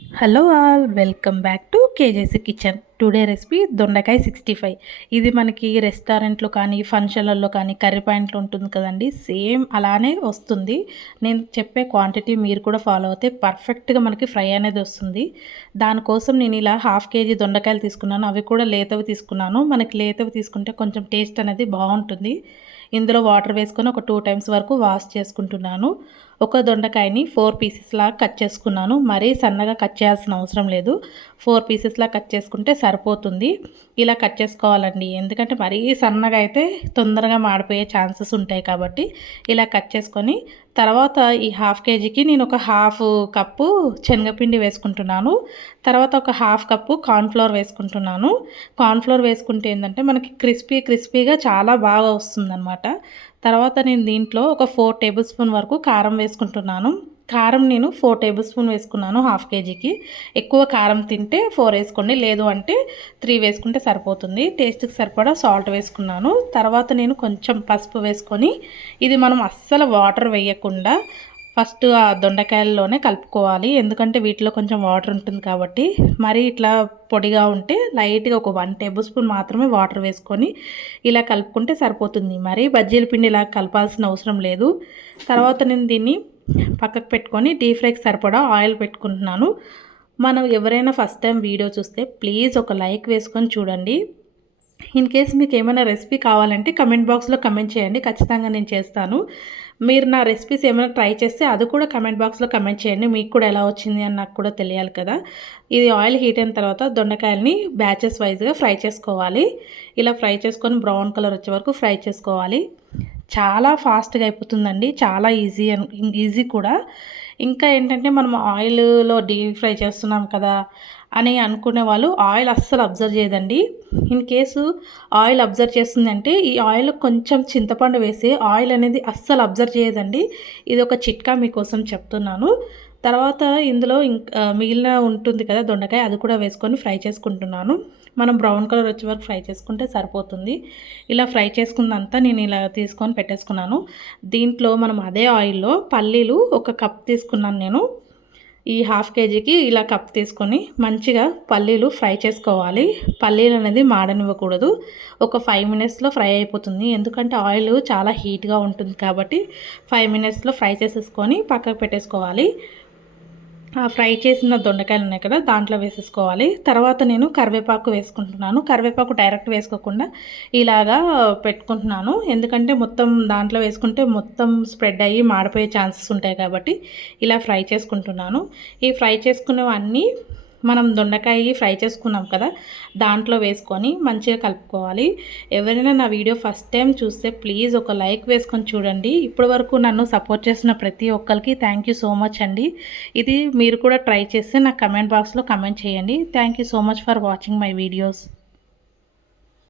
Hello all welcome back to K J C kitchen today recipe దొండకాయ sixty five ఇది మనకి రెస్టారెంట్లో కానీ ఫంక్షన్లలో కానీ కర్రీ పాయింట్లో ఉంటుంది కదండి. సేమ్ అలానే వస్తుంది. నేను చెప్పే క్వాంటిటీ మీరు కూడా ఫాలో అవుతే పర్ఫెక్ట్గా మనకి ఫ్రై అనేది వస్తుంది. దానికోసం నేను ఇలా హాఫ్ కేజీ దొండకాయలు తీసుకున్నాను. అవి కూడా లేతవి తీసుకున్నాను. మనకి లేతవి తీసుకుంటే కొంచెం టేస్ట్ అనేది బాగుంటుంది. ఇందులో వాటర్ వేసుకొని ఒక టూ టైమ్స్ వరకు వాష్ చేసుకుంటున్నాను. ఒక దొండకాయని ఫోర్ పీసెస్లా కట్ చేసుకున్నాను. మరీ సన్నగా కట్ చేయాల్సిన అవసరం లేదు. ఫోర్ పీసెస్లా కట్ చేసుకుంటే సరిపోతుంది. ఇలా కట్ చేసుకోవాలండి. ఎందుకంటే మరీ సన్నగా అయితే తొందరగా మాడిపోయే ఛాన్సెస్ ఉంటాయి కాబట్టి ఇలా కట్ చేసుకొని తర్వాత ఈ హాఫ్ కేజీకి నేను ఒక హాఫ్ కప్పు శనగపిండి వేసుకుంటున్నాను. తర్వాత ఒక హాఫ్ కప్పు కార్న్ఫ్లోర్ వేసుకుంటున్నాను. కార్న్ఫ్లోర్ వేసుకుంటే ఏంటంటే మనకి క్రిస్పీ క్రిస్పీగా చాలా బాగా వస్తుందన్నమాట. తర్వాత నేను దీంట్లో ఒక ఫోర్ టేబుల్ స్పూన్ వరకు కారం వేసుకుంటున్నాను. కారం నేను ఫోర్ టేబుల్ స్పూన్ వేసుకున్నాను హాఫ్ కేజీకి. ఎక్కువ కారం తింటే ఫోర్ వేసుకోండి లేదు అంటే త్రీ వేసుకుంటే సరిపోతుంది. టేస్ట్కి సరిపడా సాల్ట్ వేసుకున్నాను. తర్వాత నేను కొంచెం పసుపు వేసుకొని ఇది మనం అస్సలు వాటర్ వేయకుండా ఫస్ట్ ఆ దొండకాయల్లోనే కలుపుకోవాలి. ఎందుకంటే వీటిలో కొంచెం వాటర్ ఉంటుంది కాబట్టి. మరి ఇట్లా పొడిగా ఉంటే లైట్గా ఒక వన్ టేబుల్ స్పూన్ మాత్రమే వాటర్ వేసుకొని ఇలా కలుపుకుంటే సరిపోతుంది. మరి బజ్జీల పిండి ఇలా కలపాల్సిన అవసరం లేదు. తర్వాత నేను దీన్ని పక్కకు పెట్టుకొని డీప్ ఫ్రైకి సరిపడా ఆయిల్ పెట్టుకుంటున్నాను. మనం ఎవరైనా ఫస్ట్ టైం వీడియో చూస్తే ప్లీజ్ ఒక లైక్ వేసుకొని చూడండి. ఇన్ కేస్ మీకు ఏమైనా రెసిపీ కావాలంటే కమెంట్ బాక్స్లో కమెంట్ చేయండి. ఖచ్చితంగా నేను చేస్తాను. మీరు నా రెసిపీస్ ఏమైనా ట్రై చేస్తే అది కూడా కమెంట్ బాక్స్లో కమెంట్ చేయండి. మీకు కూడా ఎలా వచ్చింది అని నాకు కూడా తెలియాలి కదా. ఇది ఆయిల్ హీట్ అయిన తర్వాత దొండకాయలని బ్యాచెస్ వైజ్గా ఫ్రై చేసుకోవాలి. ఇలా ఫ్రై చేసుకొని బ్రౌన్ కలర్ వచ్చే వరకు ఫ్రై చేసుకోవాలి. చాలా ఫాస్ట్గా అయిపోతుందండి. చాలా ఈజీ ఈజీ కూడా. ఇంకా ఏంటంటే మనం ఆయిల్లో డీప్ ఫ్రై చేస్తున్నాం కదా అని అనుకునే వాళ్ళు ఆయిల్ అస్సలు అబ్జర్వ్ చేయదండి. ఇన్ కేసు ఆయిల్ అబ్జర్వ్ చేస్తుందంటే ఈ ఆయిల్ కొంచెం చింతపండు వేసి ఆయిల్ అనేది అస్సలు అబ్జర్వ్ చేయదండి. ఇది ఒక చిట్కా మీకోసం చెప్తున్నాను. తర్వాత ఇందులో ఇంకా మిగిలిన ఉంటుంది కదా దొండకాయ అది కూడా వేసుకొని ఫ్రై చేసుకుంటున్నాను. మనం బ్రౌన్ కలర్ వచ్చే వరకు ఫ్రై చేసుకుంటే సరిపోతుంది. ఇలా ఫ్రై చేసుకున్నంతా నేను ఇలా తీసుకొని పెట్టేసుకున్నాను. దీంట్లో మనం అదే ఆయిల్లో పల్లీలు ఒక కప్ తీసుకున్నాను నేను. ఈ హాఫ్ కేజీకి ఇలా కప్ తీసుకొని మంచిగా పల్లీలు ఫ్రై చేసుకోవాలి. పల్లీలు అనేది మాడనివ్వకూడదు. ఒక ఫైవ్ మినిట్స్లో ఫ్రై అయిపోతుంది. ఎందుకంటే ఆయిల్ చాలా హీట్గా ఉంటుంది కాబట్టి ఫైవ్ మినిట్స్లో ఫ్రై చేసేసుకొని పక్కకు పెట్టేసుకోవాలి. ఫ్రై చేసిన దొండకాయలు ఉన్నాయి కదా దాంట్లో వేసేసుకోవాలి. తర్వాత నేను కరివేపాకు వేసుకుంటున్నాను. కరివేపాకు డైరెక్ట్ వేసుకోకుండా ఇలాగా పెట్టుకుంటున్నాను. ఎందుకంటే మొత్తం దాంట్లో వేసుకుంటే మొత్తం స్ప్రెడ్ అయ్యి మాడిపోయే ఛాన్సెస్ ఉంటాయి కాబట్టి ఇలా ఫ్రై చేసుకుంటున్నాను. ఈ ఫ్రై చేసుకునేవన్నీ మనం దొండకాయ ఫ్రై చేసుకున్నాం కదా దాంట్లో వేసుకొని మంచిగా కలుపుకోవాలి. ఎవరైనా నా వీడియో ఫస్ట్ టైం చూస్తే ప్లీజ్ ఒక లైక్ వేసుకొని చూడండి. ఇప్పటి వరకు నన్ను సపోర్ట్ చేసిన ప్రతి ఒక్కరికి థ్యాంక్ సో మచ్ అండి. ఇది మీరు కూడా ట్రై చేస్తే నాకు కమెంట్ బాక్స్లో కమెంట్ చేయండి. Thank so much for watching my videos.